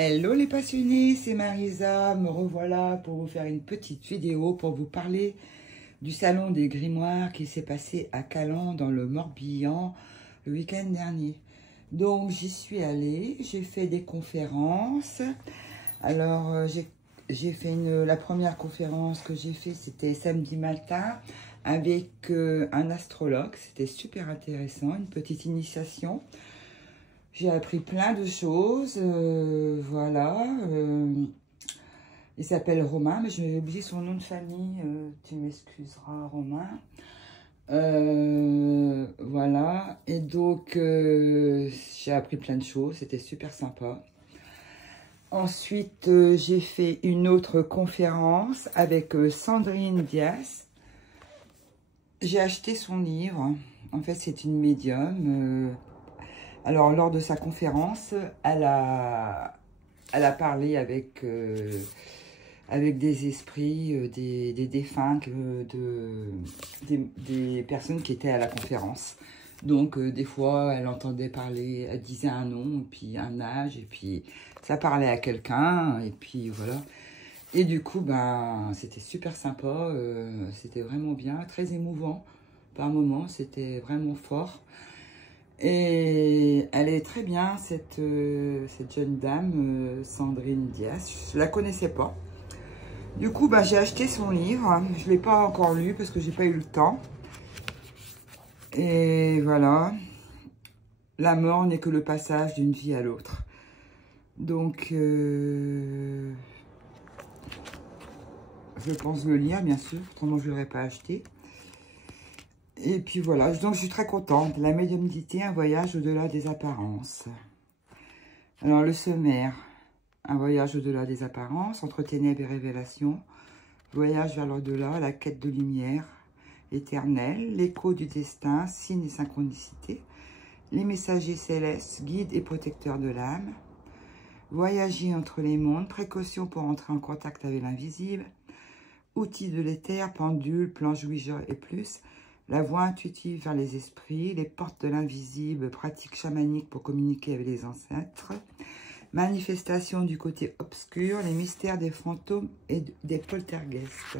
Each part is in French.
Hello les passionnés, c'est Marisa, me revoilà pour vous faire une petite vidéo pour vous parler du salon des grimoires qui s'est passé à Calan dans le Morbihan le week-end dernier. Donc j'y suis allée, j'ai fait des conférences. Alors j'ai fait la première conférence que j'ai fait, c'était samedi matin avec un astrologue. C'était super intéressant, une petite initiation. J'ai appris plein de choses, voilà. Il s'appelle Romain, mais je vais oublier son nom de famille, tu m'excuseras Romain. Voilà, et donc j'ai appris plein de choses, c'était super sympa. Ensuite, j'ai fait une autre conférence avec Sandrine Dias. J'ai acheté son livre, en fait c'est une médium. Alors, lors de sa conférence, elle a parlé avec des esprits, des défunts, des personnes qui étaient à la conférence. Donc, des fois, elle entendait parler, elle disait un nom, et puis un âge, et puis ça parlait à quelqu'un, et puis voilà. Et du coup, ben, c'était super sympa, c'était vraiment bien, très émouvant par moments, c'était vraiment fort. Et elle est très bien, cette jeune dame, Sandrine Dias. Je ne la connaissais pas. Du coup, bah, j'ai acheté son livre. Je ne l'ai pas encore lu parce que j'ai pas eu le temps. Et voilà. La mort n'est que le passage d'une vie à l'autre. Donc, je pense le lire, bien sûr. Autrement, je ne l'aurais pas acheté. Et puis voilà, donc je suis très contente. La médiumnité, un voyage au-delà des apparences. Alors le sommaire, un voyage au-delà des apparences, entre ténèbres et révélations, voyage vers l'au-delà, la quête de lumière éternelle, l'écho du destin, signes et synchronicité, les messagers célestes, guides et protecteurs de l'âme, voyager entre les mondes, précautions pour entrer en contact avec l'invisible, outils de l'éther, pendule, planche Ouija et plus, la voie intuitive vers les esprits, les portes de l'invisible, pratiques chamaniques pour communiquer avec les ancêtres, manifestations du côté obscur, les mystères des fantômes et des poltergeists,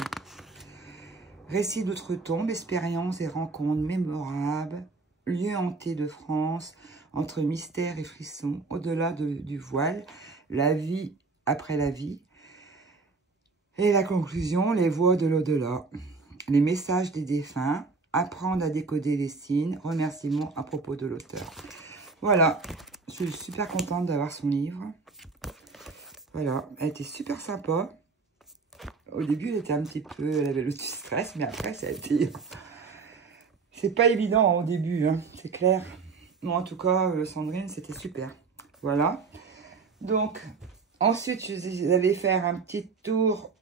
récits d'outre-tombe, expériences et rencontres mémorables, lieux hantés de France, entre mystère et frisson, au-delà du voile, la vie après la vie, et la conclusion, les voies de l'au-delà, les messages des défunts, apprendre à décoder les signes, remerciements à propos de l'auteur. Voilà, je suis super contente d'avoir son livre. Voilà, elle était super sympa. Au début, elle était un petit peu, elle avait le stress, mais après, ça a été... C'est pas évident au début, hein, c'est clair. Bon, en tout cas, Sandrine, c'était super. Voilà. Donc, ensuite, je vais faire un petit tour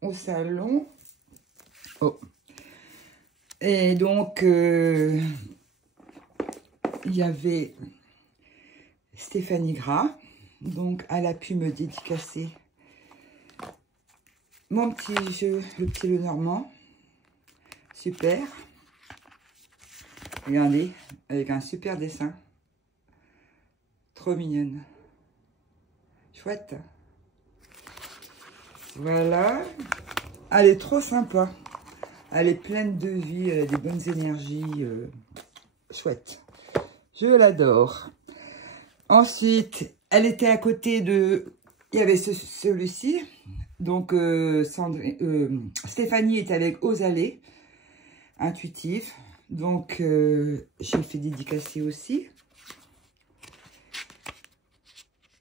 au salon. Oh. Et donc, il y avait Stéphanie Gras. Donc, elle a pu me dédicacer mon petit jeu, le petit Lenormand. Super. Regardez, avec un super dessin. Trop mignonne. Chouette. Voilà. Elle est trop sympa. Elle est pleine de vie, elle a des bonnes énergies. Chouette. Je l'adore. Ensuite, elle était à côté de... Il y avait celui-ci. Donc, Stéphanie est avec Osalé, intuitif. Donc, j'ai fait dédicacer aussi.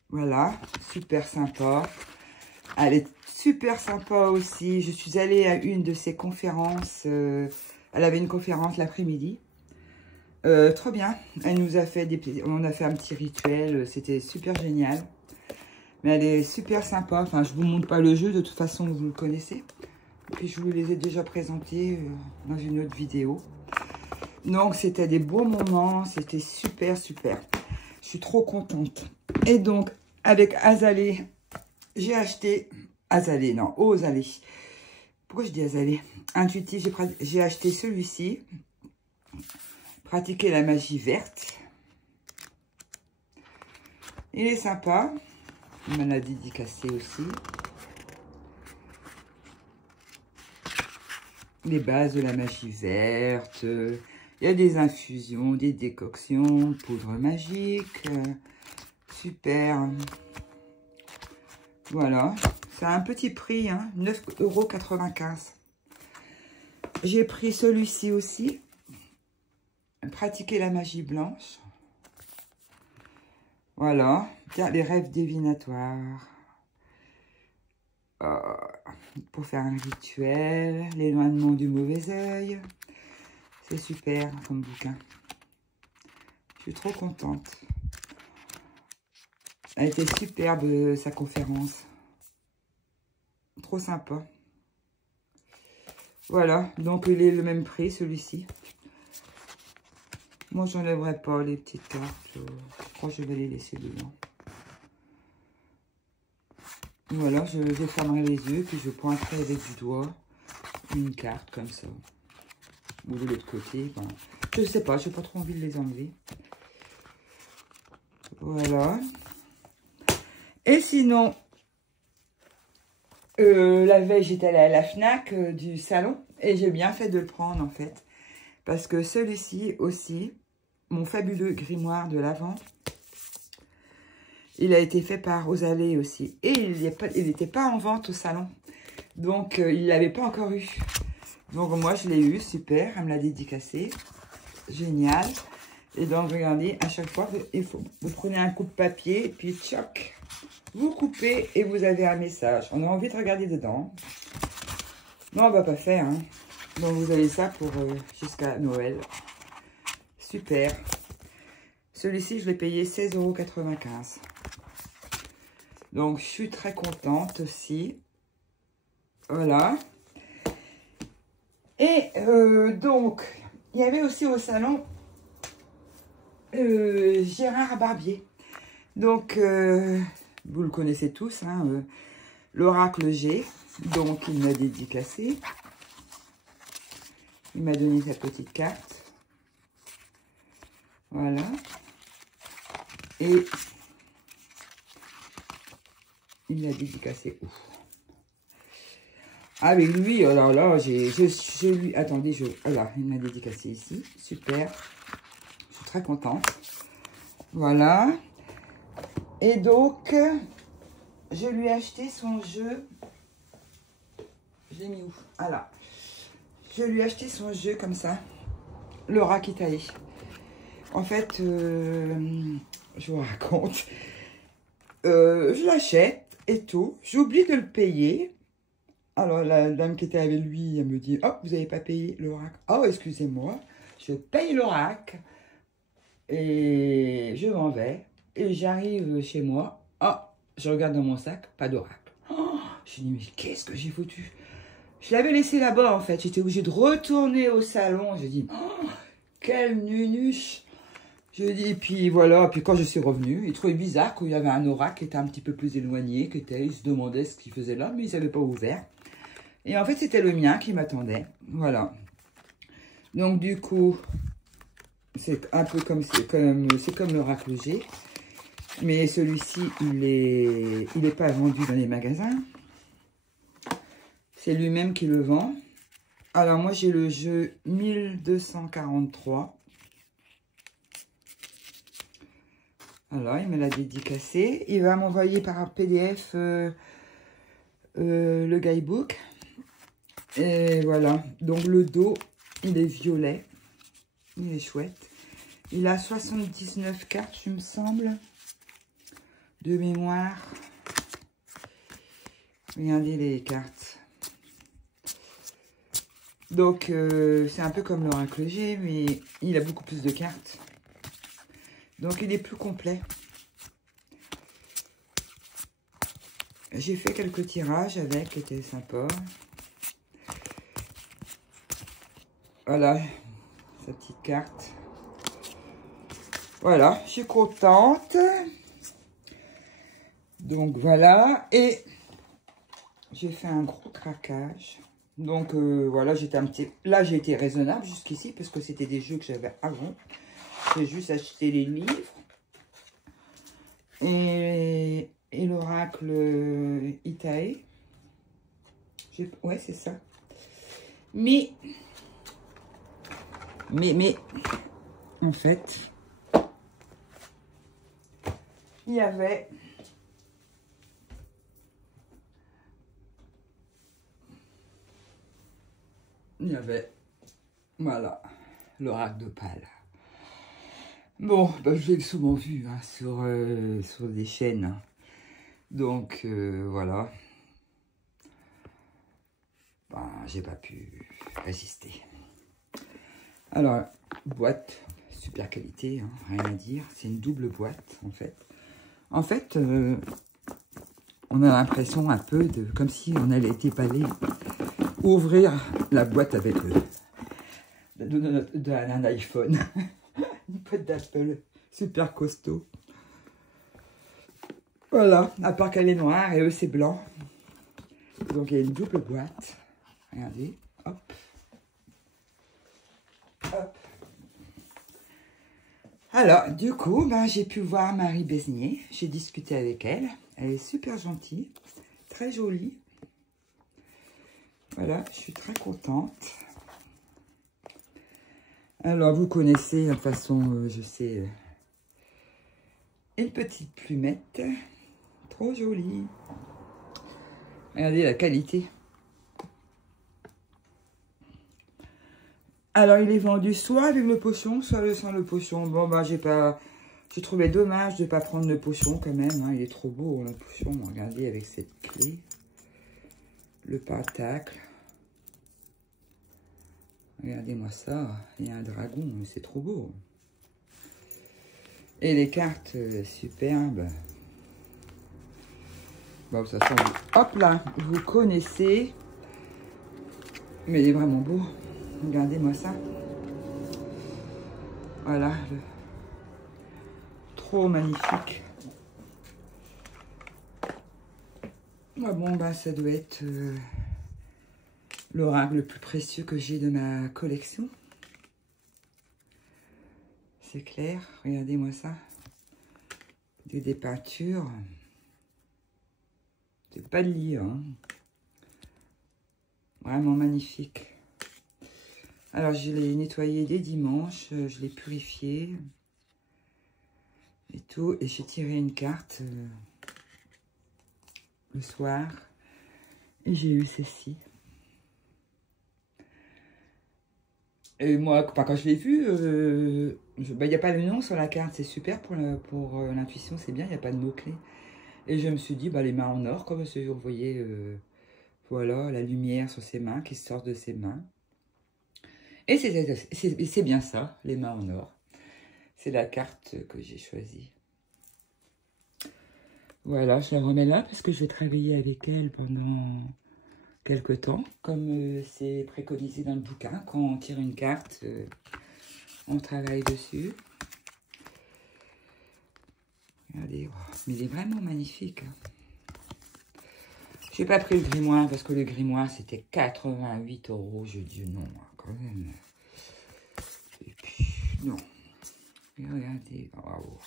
Voilà, super sympa. Elle est super sympa aussi. Je suis allée à une de ses conférences. Elle avait une conférence l'après-midi. Trop bien. Elle nous a fait on a fait un petit rituel. C'était super génial. Mais elle est super sympa. Enfin, je vous montre pas le jeu. De toute façon, vous le connaissez. Puis, je vous les ai déjà présentés dans une autre vidéo. Donc, c'était des beaux moments. C'était super, super. Je suis trop contente. Et donc, avec Azalée, j'ai acheté... Azalée, non, Osalé. Pourquoi je dis Azalée? Intuitif, j'ai acheté celui-ci. Pratiquer la magie verte. Il est sympa. Il m'en a dédicacé aussi. Les bases de la magie verte. Il y a des infusions, des décoctions, poudre magique. Super. Voilà. C'est un petit prix, hein, 9,95 €. J'ai pris celui-ci aussi. Pratiquer la magie blanche. Voilà. Tiens, les rêves divinatoires. Pour faire un rituel. L'éloignement du mauvais œil. C'est super comme bouquin. Je suis trop contente. Elle était superbe, sa conférence. Trop sympa. Voilà, donc il est le même prix, celui-ci. Moi, j'enlèverai pas les petites cartes. Je crois que je vais les laisser dedans. Voilà, je fermerai les yeux, puis je pointerai avec du doigt une carte comme ça. Ou de l'autre côté. Voilà. Je sais pas, j'ai pas trop envie de les enlever. Voilà. Et sinon, la veille, j'étais allée à la FNAC du salon. Et j'ai bien fait de le prendre, en fait. Parce que celui-ci aussi, mon fabuleux grimoire de l'Avent, il a été fait par Rosalie aussi. Et il n'était pas en vente au salon. Donc, il ne l'avait pas encore eu. Donc, moi, je l'ai eu. Super. Elle me l'a dédicacé. Génial. Et donc, regardez, à chaque fois, vous prenez un coup de papier, et puis tchoc, vous coupez et vous avez un message. On a envie de regarder dedans. Non, on va pas faire. Hein. Donc, vous avez ça pour jusqu'à Noël. Super. Celui-ci, je l'ai payé 16,95 €. Donc, je suis très contente aussi. Voilà. Et donc, il y avait aussi au salon Gérard Barbier. Donc, vous le connaissez tous, hein, l'oracle G. Donc, il m'a dédicacé. Il m'a donné sa petite carte. Voilà. Et il l'a dédicacé où? Avec lui, alors là, j'ai lui... Attendez, voilà, il m'a dédicacé ici. Super. Je suis très contente. Voilà. Et donc, je lui ai acheté son jeu. Je l'ai mis où? Ah là. Je lui ai acheté son jeu comme ça. Laura Kitae. En fait, je vous raconte. Je l'achète et tout. J'oublie de le payer. Alors, la dame qui était avec lui, elle me dit, oh, vous n'avez pas payé l'oracle. Oh, excusez-moi. Je paye l'oracle. Et je m'en vais. Et j'arrive chez moi. Ah, je regarde dans mon sac, pas d'oracle. Oh, je me dis, mais qu'est-ce que j'ai foutu? Je l'avais laissé là-bas, en fait. J'étais obligée de retourner au salon. Je dis, oh, quelle nunuche. Je dis, et puis voilà. Puis quand je suis revenue, il trouvait bizarre qu'il y avait un oracle qui était un petit peu plus éloigné. Il se demandait ce qu'il faisait là, mais il ne s'avait pas ouvert. Et en fait, c'était le mien qui m'attendait. Voilà. Donc, du coup, c'est un peu comme l'oracle G. Mais celui-ci, il est pas vendu dans les magasins. C'est lui-même qui le vend. Alors, moi, j'ai le jeu 1243. Alors, il me l'a dédicacé. Il va m'envoyer par PDF le guidebook. Et voilà. Donc, le dos, il est violet. Il est chouette. Il a 79 cartes, il me semble, de mémoire. Regardez les cartes. Donc, c'est un peu comme l'oracle G, mais il a beaucoup plus de cartes. Donc, il est plus complet. J'ai fait quelques tirages avec, qui étaient sympas. Voilà, sa petite carte. Voilà, je suis contente. Donc, voilà. Et j'ai fait un gros craquage. Donc, voilà, là, j'ai été raisonnable jusqu'ici, parce que c'était des jeux que j'avais avant. J'ai juste acheté les livres. Et l'oracle l'oracle Itae. Ouais, c'est ça. Mais, en fait, il y avait voilà, l'oracle d'Opale. Bon, ben, je l'ai souvent vu hein, sur des chaînes. Donc, voilà. Ben, j'ai pas pu résister. Alors, boîte, super qualité, hein, rien à dire. C'est une double boîte, en fait. En fait, on a l'impression un peu de comme si on allait été allé ouvrir la boîte avec un iPhone. Une boîte d'Apple, super costaud. Voilà, à part qu'elle est noire et eux c'est blanc. Donc il y a une double boîte. Regardez, hop. Hop. Alors, du coup, ben, j'ai pu voir Marie Besnier. J'ai discuté avec elle. Elle est super gentille, très jolie. Voilà, je suis très contente. Alors, vous connaissez, de toute façon, je sais, une petite plumette. Trop jolie. Regardez la qualité. Alors, il est vendu soit avec le pochon, soit sans le pochon. Bon, bah, j'ai trouvé dommage de ne pas prendre le pochon quand même. Hein. Il est trop beau, le pochon. Regardez avec cette clé. Le pentacle. Regardez-moi ça. Il y a un dragon, c'est trop beau. Et les cartes superbes. Bon, ça sent... Hop là, vous connaissez. Mais il est vraiment beau. Regardez-moi ça. Voilà. Trop magnifique. Ah bon, bah ça doit être l'oracle le plus précieux que j'ai de ma collection. C'est clair. Regardez-moi ça. Des peintures. C'est pas de lire. Hein. Vraiment magnifique. Alors, je l'ai nettoyé dès dimanche. Je l'ai purifié. Et tout. Et j'ai tiré une carte le soir. Et j'ai eu ceci. Et moi, quand je l'ai vu, il n'y a pas le nom sur la carte. C'est super pour l'intuition. C'est bien, il n'y a pas de mots-clés. Et je me suis dit, bah, les mains en or, comme vous voyez, voilà, la lumière sur ses mains qui sort de ses mains. Et c'est bien ça, les mains en or. C'est la carte que j'ai choisie. Voilà, je la remets là parce que je vais travailler avec elle pendant quelques temps. Comme c'est préconisé dans le bouquin, quand on tire une carte, on travaille dessus. Regardez, oh, mais il est vraiment magnifique. J'ai pas pris le grimoire parce que le grimoire c'était 88 €. J'ai dit non, quand même. Et puis, non. Et regardez, waouh.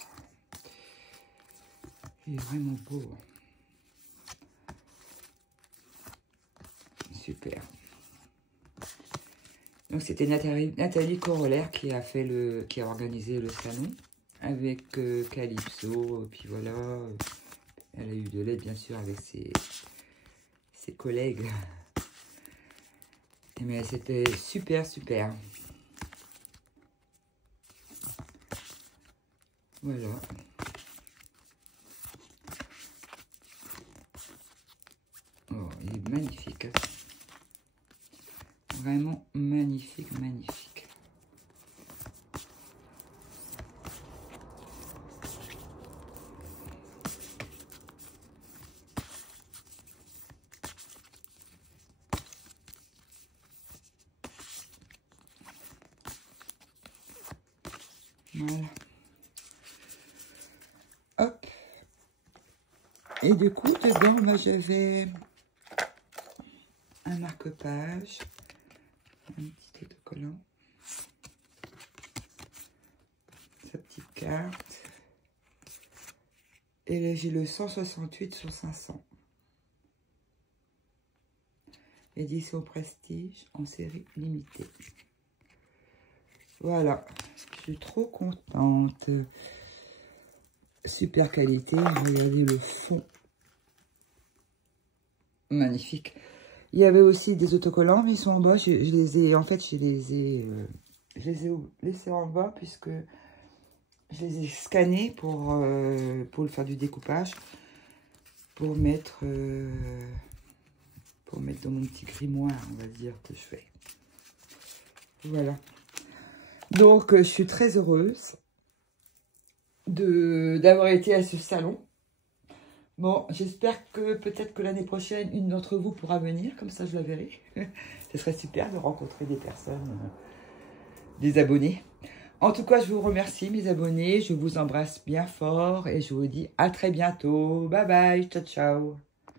Il est vraiment beau. Super. Donc c'était Nathalie Corollaire qui a organisé le salon avec Calypso. Puis voilà, elle a eu de l'aide bien sûr avec ses collègues. Mais c'était super, super. Voilà. Oh, il est magnifique. Vraiment magnifique, magnifique. Voilà. Hop. Et du coup, dedans, moi, j'avais un marque-page, un petit autocollant, sa petite carte Et j'ai le 168 sur 500. Édition Prestige en série limitée. Voilà, je suis trop contente. Super qualité, regardez le fond. Magnifique. Il y avait aussi des autocollants, mais ils sont en bas. Je les ai, en fait, je les ai laissés en bas puisque je les ai scannés pour le faire du découpage, pour mettre dans mon petit grimoire, on va dire, que je fais. Voilà. Donc, je suis très heureuse d'avoir été à ce salon. Bon, j'espère que peut-être que l'année prochaine, une d'entre vous pourra venir, comme ça je la verrai. Ce serait super de rencontrer des personnes, des abonnés. En tout cas, je vous remercie mes abonnés, je vous embrasse bien fort et je vous dis à très bientôt. Bye bye, ciao ciao.